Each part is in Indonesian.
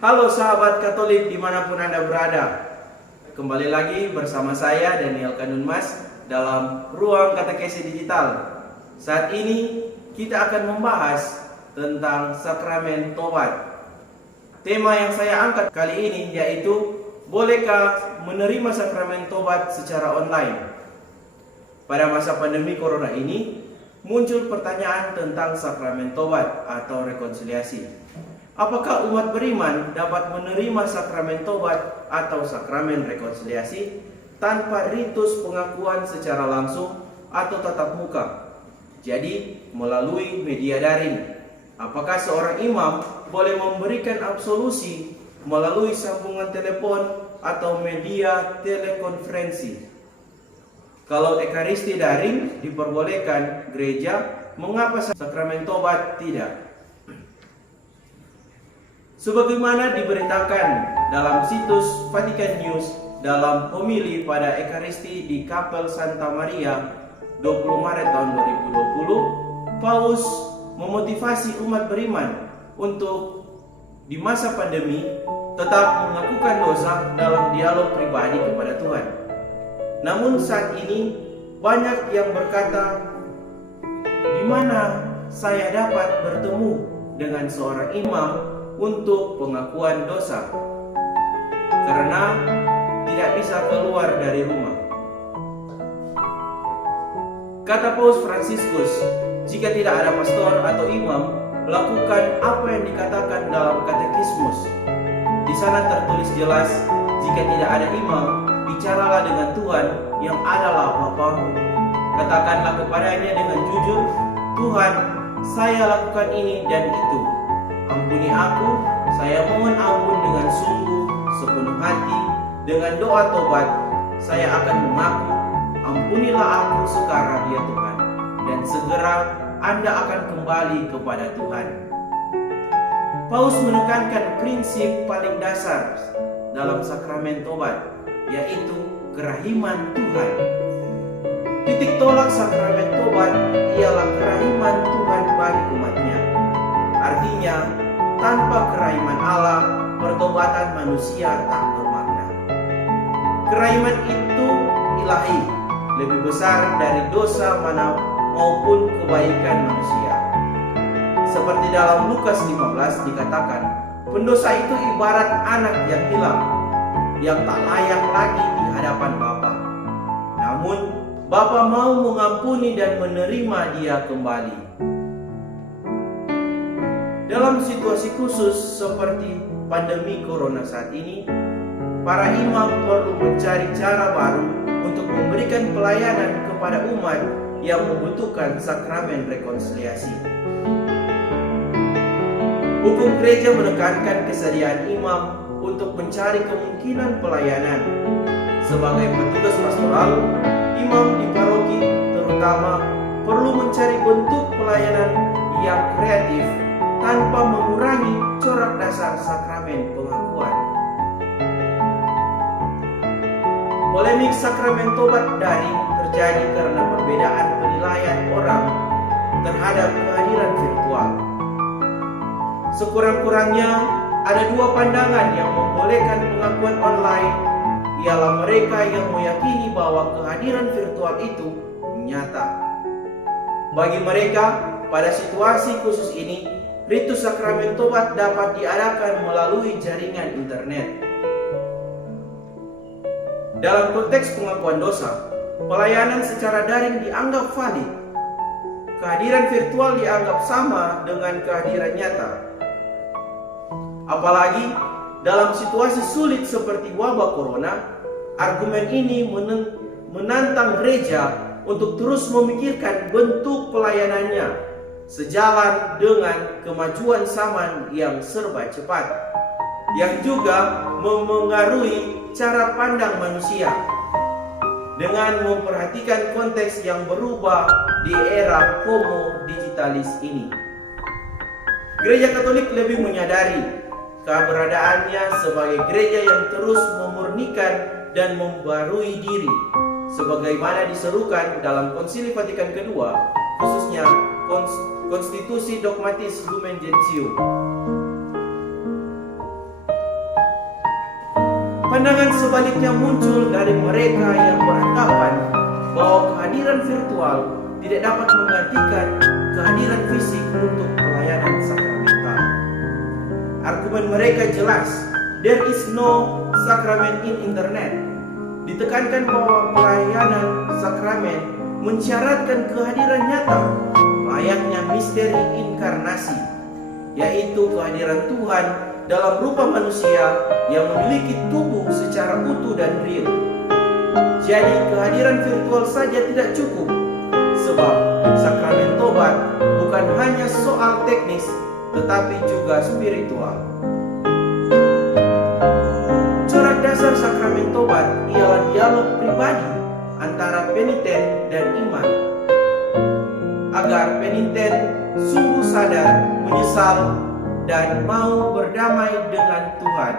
Halo sahabat Katolik dimanapun Anda berada. Kembali lagi bersama saya Daniel Kanunmas dalam Ruang Katekesi Digital. Saat ini kita akan membahas tentang sakramen tobat. Tema yang saya angkat kali ini yaitu bolehkah menerima sakramen tobat secara online? Pada masa pandemi corona ini muncul pertanyaan tentang sakramen tobat atau rekonsiliasi. Apakah umat beriman dapat menerima sakramen tobat atau sakramen rekonsiliasi tanpa ritus pengakuan secara langsung atau tatap muka? Jadi melalui media daring. Apakah seorang imam boleh memberikan absolusi melalui sambungan telepon atau media telekonferensi? Kalau ekaristi daring diperbolehkan gereja, mengapa sakramen tobat tidak? Sebagaimana diberitakan dalam situs Vatikan News dalam homili pada Ekaristi di Kapel Santa Maria 20 Maret tahun 2020, Paus memotivasi umat beriman untuk di masa pandemi tetap melakukan dosa dalam dialog pribadi kepada Tuhan. Namun saat ini banyak yang berkata, di mana saya dapat bertemu dengan seorang imam untuk pengakuan dosa karena tidak bisa keluar dari rumah. Kata Paus Fransiskus, jika tidak ada pastor atau imam, lakukan apa yang dikatakan dalam katekismus. Di sana tertulis jelas, jika tidak ada imam, bicaralah dengan Tuhan yang adalah Bapamu. Katakanlah kepadanya dengan jujur, Tuhan, saya lakukan ini dan itu. Ampuni aku, saya mohon ampun dengan sungguh, sepenuh hati, dengan doa tobat, saya akan mengaku, ampunilah aku sekarang ya Tuhan, dan segera Anda akan kembali kepada Tuhan. Paus menekankan prinsip paling dasar dalam sakramen tobat, yaitu kerahiman Tuhan. Titik tolak sakramen tobat ialah kerahiman Tuhan bagi umatnya. Artinya, tanpa kerahiman Allah, pertobatan manusia tak bermakna. Kerahiman itu ilahi, lebih besar dari dosa mana maupun kebaikan manusia. Seperti dalam Lukas 15 dikatakan, pendosa itu ibarat anak yang hilang, yang tak layak lagi di hadapan Bapa. Namun, Bapa mau mengampuni dan menerima dia kembali. Dalam situasi khusus seperti pandemi corona saat ini, para imam perlu mencari cara baru untuk memberikan pelayanan kepada umat yang membutuhkan sakramen rekonsiliasi. Hukum gereja menekankan kesediaan imam untuk mencari kemungkinan pelayanan. Sebagai petugas pastoral, imam di paroki terutama perlu mencari bentuk pelayanan yang kreatif tanpa mengurangi corak dasar sakramen pengakuan. Polemik sakramen tobat daring terjadi karena perbedaan penilaian orang terhadap kehadiran virtual. Sekurang-kurangnya ada dua pandangan yang membolehkan pengakuan online, ialah mereka yang meyakini bahwa kehadiran virtual itu nyata. Bagi mereka, pada situasi khusus ini, ritus sakramen tobat dapat diadakan melalui jaringan internet. Dalam konteks pengakuan dosa, pelayanan secara daring dianggap valid. Kehadiran virtual dianggap sama dengan kehadiran nyata. Apalagi dalam situasi sulit seperti wabah corona, argumen ini menantang gereja untuk terus memikirkan bentuk pelayanannya sejalan dengan kemajuan zaman yang serba cepat, yang juga memengaruhi cara pandang manusia. Dengan memperhatikan konteks yang berubah di era homo digitalis ini, Gereja Katolik lebih menyadari keberadaannya sebagai gereja yang terus memurnikan dan membarui diri, sebagaimana diserukan dalam Konsili Vatikan II, khususnya Konstitusi Dogmatis Lumen Gentium. Pandangan sebaliknya muncul dari mereka yang beranggapan bahwa kehadiran virtual tidak dapat menggantikan kehadiran fisik untuk pelayanan sakramental. Argumen mereka jelas, there is no sacrament in internet. Ditekankan bahwa pelayanan sakramen mensyaratkan kehadiran nyata, layaknya misteri inkarnasi, yaitu kehadiran Tuhan dalam rupa manusia yang memiliki tubuh secara utuh dan real. Jadi kehadiran virtual saja tidak cukup, sebab sakramen tobat bukan hanya soal teknis, tetapi juga spiritual. Corak dasar sakramen tobat ialah dialog pribadi antara peniten dan iman, agar peniten sungguh sadar, menyesal, dan mau berdamai dengan Tuhan,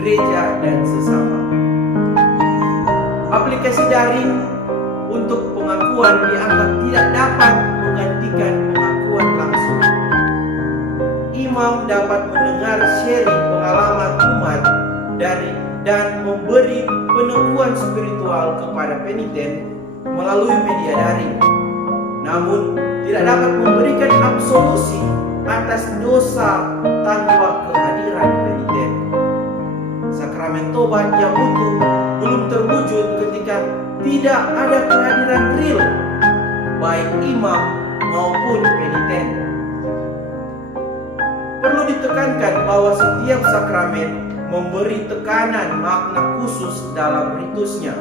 gereja, dan sesama. Aplikasi daring untuk pengakuan dianggap tidak dapat menggantikan pengakuan langsung. Imam dapat mendengar sharing pengalaman umat dan memberi peneguhan spiritual kepada peniten melalui media daring, namun tidak dapat memberikan absolusi atas dosa tanpa kehadiran peniten. Sakramen tobat yang utuh belum terwujud ketika tidak ada kehadiran real baik imam maupun peniten. Perlu ditekankan bahwa setiap sakramen memberi tekanan makna khusus dalam ritusnya.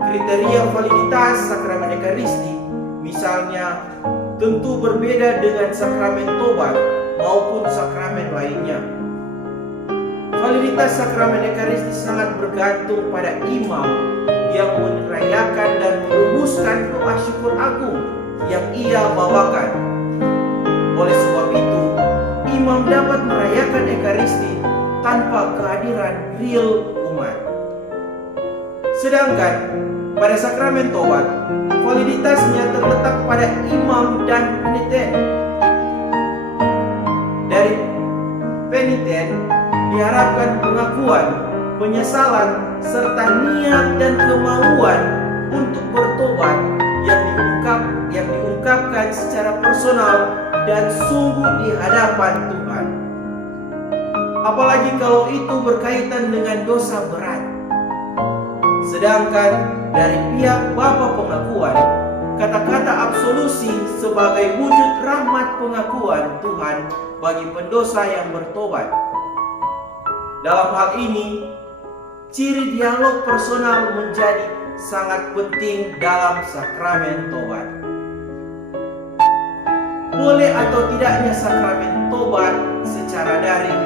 Kriteria validitas sakramen Ekaristi misalnya tentu berbeda dengan sakramen tobat maupun sakramen lainnya. Validitas sakramen Ekaristi sangat bergantung pada imam yang merayakan dan merumuskan doa syukur agung yang ia bawakan. Oleh sebab itu, imam dapat merayakan Ekaristi tanpa kehadiran real umat. Sedangkan pada sakramen tobat, validitasnya terletak pada imam dan peniten. Dari peniten diharapkan pengakuan, penyesalan, serta niat dan kemauan untuk bertobat yang diungkapkan secara personal dan sungguh di hadapan Tuhan. Apalagi kalau itu berkaitan dengan dosa berat. Sedangkan dari pihak Bapa pengakuan, kata-kata absolusi sebagai wujud rahmat pengakuan Tuhan bagi pendosa yang bertobat. Dalam hal ini, ciri dialog personal menjadi sangat penting dalam sakramen tobat. Boleh atau tidaknya sakramen tobat secara daring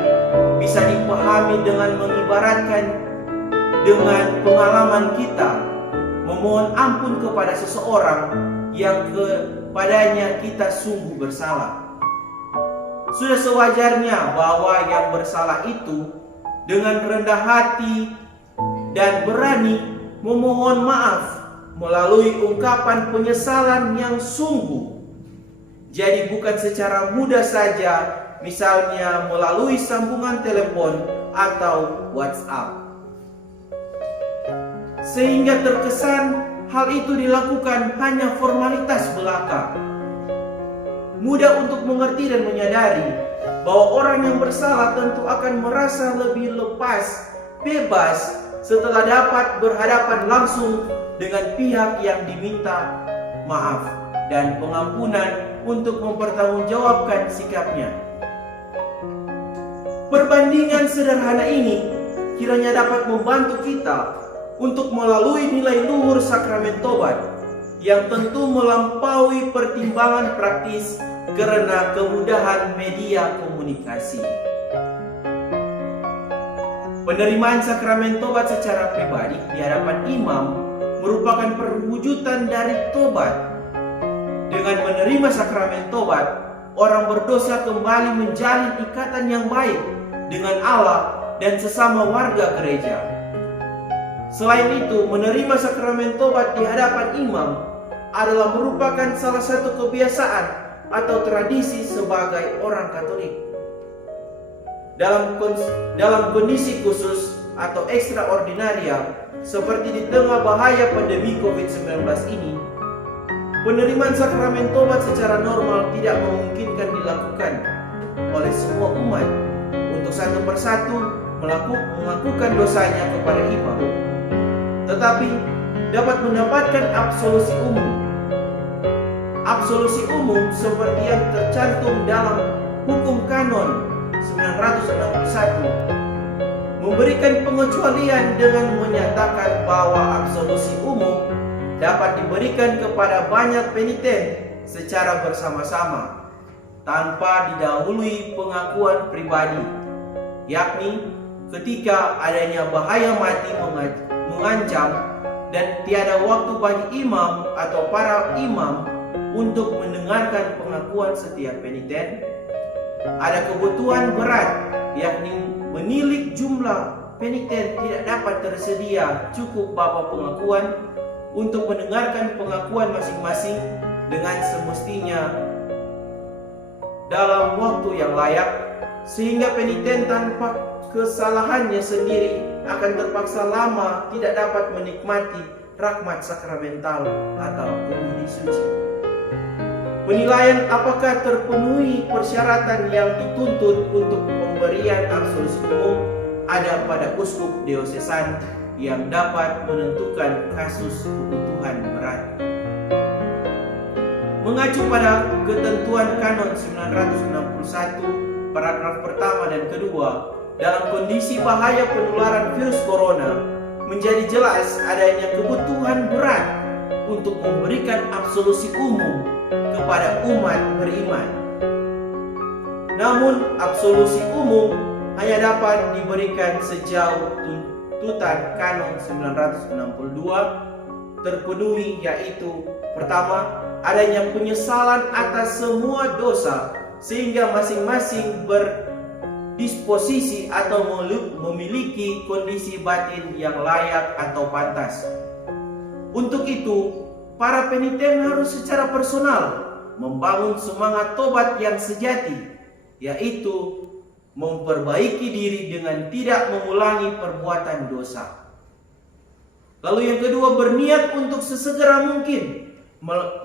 bisa dipahami dengan mengibaratkan dengan pengalaman kita memohon ampun kepada seseorang yang kepadanya kita sungguh bersalah. Sudah sewajarnya bahwa yang bersalah itu dengan rendah hati dan berani memohon maaf melalui ungkapan penyesalan yang sungguh. Jadi bukan secara mudah saja, misalnya melalui sambungan telepon atau WhatsApp. Sehingga terkesan hal itu dilakukan hanya formalitas belaka. Mudah untuk mengerti dan menyadari bahwa orang yang bersalah tentu akan merasa lebih lepas, bebas setelah dapat berhadapan langsung dengan pihak yang diminta maaf dan pengampunan untuk mempertanggungjawabkan sikapnya. Perbandingan sederhana ini kiranya dapat membantu kita untuk melalui nilai luhur sakramen tobat yang tentu melampaui pertimbangan praktis karena kemudahan media komunikasi. Penerimaan sakramen tobat secara pribadi di hadapan imam merupakan perwujudan dari tobat. Dengan menerima sakramen tobat, orang berdosa kembali menjalin ikatan yang baik dengan Allah dan sesama warga gereja. Selain itu, menerima sakramen tobat di hadapan imam adalah merupakan salah satu kebiasaan atau tradisi sebagai orang Katolik. Dalam kondisi khusus atau extraordinaria seperti di tengah bahaya pandemi COVID-19 ini, penerimaan sakramen tobat secara normal tidak memungkinkan dilakukan oleh semua umat untuk satu persatu mengakukan dosanya kepada imam, tetapi dapat mendapatkan absolusi umum. Absolusi umum seperti yang tercantum dalam Hukum Kanon 961 memberikan pengecualian dengan menyatakan bahwa absolusi umum dapat diberikan kepada banyak peniten secara bersama-sama tanpa didahului pengakuan pribadi, yakni ketika adanya bahaya mati mengancam dan tiada waktu bagi imam atau para imam untuk mendengarkan pengakuan setiap peniten, ada kebutuhan berat, yakni menilik jumlah peniten tidak dapat tersedia cukup bapa pengakuan untuk mendengarkan pengakuan masing-masing dengan semestinya dalam waktu yang layak, sehingga peniten tanpa kesalahannya sendiri akan terpaksa lama tidak dapat menikmati rahmat sakramental atau komuni suci. Penilaian apakah terpenuhi persyaratan yang dituntut untuk pemberian absolusi umum ada pada uskup diosesan yang dapat menentukan kasus kebutuhan berat. Mengacu pada ketentuan Kanon 961 paragraf pertama dan kedua, dalam kondisi bahaya penularan virus corona, menjadi jelas adanya kebutuhan berat untuk memberikan absolusi umum kepada umat beriman. Namun absolusi umum hanya dapat diberikan sejauh tuntutan Kanon 962 terpenuhi, yaitu pertama, adanya penyesalan atas semua dosa sehingga masing-masing berdisposisi atau memiliki kondisi batin yang layak atau pantas. Untuk itu, para peniten harus secara personal membangun semangat tobat yang sejati, yaitu memperbaiki diri dengan tidak mengulangi perbuatan dosa. Lalu yang kedua, berniat untuk sesegera mungkin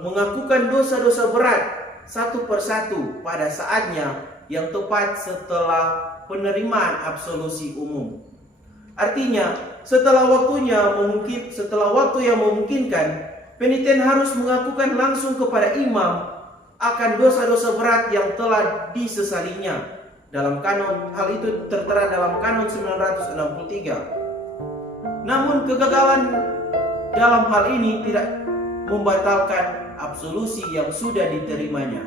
mengakukan dosa-dosa berat satu persatu pada saatnya yang tepat setelah penerimaan absolusi umum. Artinya, setelah waktu yang memungkinkan, peniten harus mengakukan langsung kepada imam akan dosa-dosa berat yang telah disesalinya. Dalam kanon, hal itu tertera dalam Kanon 963. Namun kegagalan dalam hal ini tidak membatalkan absolusi yang sudah diterimanya.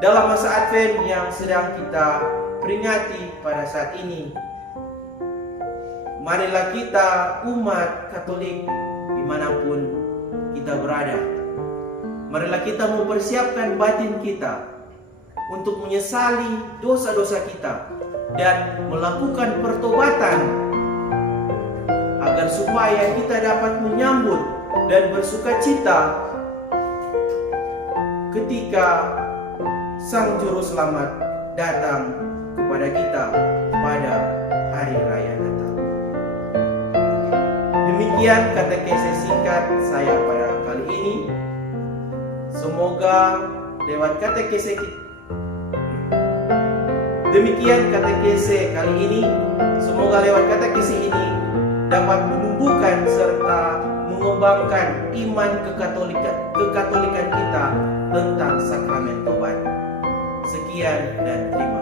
Dalam masa Advent yang sedang kita peringati pada saat ini, marilah kita umat Katolik dimanapun kita berada, marilah kita mempersiapkan batin kita untuk menyesali dosa-dosa kita dan melakukan pertobatan agar supaya kita dapat menyambut dan bersukacita ketika Sang Juru Selamat datang kepada kita pada hari raya Natal. Demikian katekese singkat saya pada kali ini. Semoga lewat katekese kali ini, semoga lewat katekese ini dapat menumbuhkan serta mengembangkan iman kekatolikan kita tentang sakramen tobat. Sekian dan terima kasih.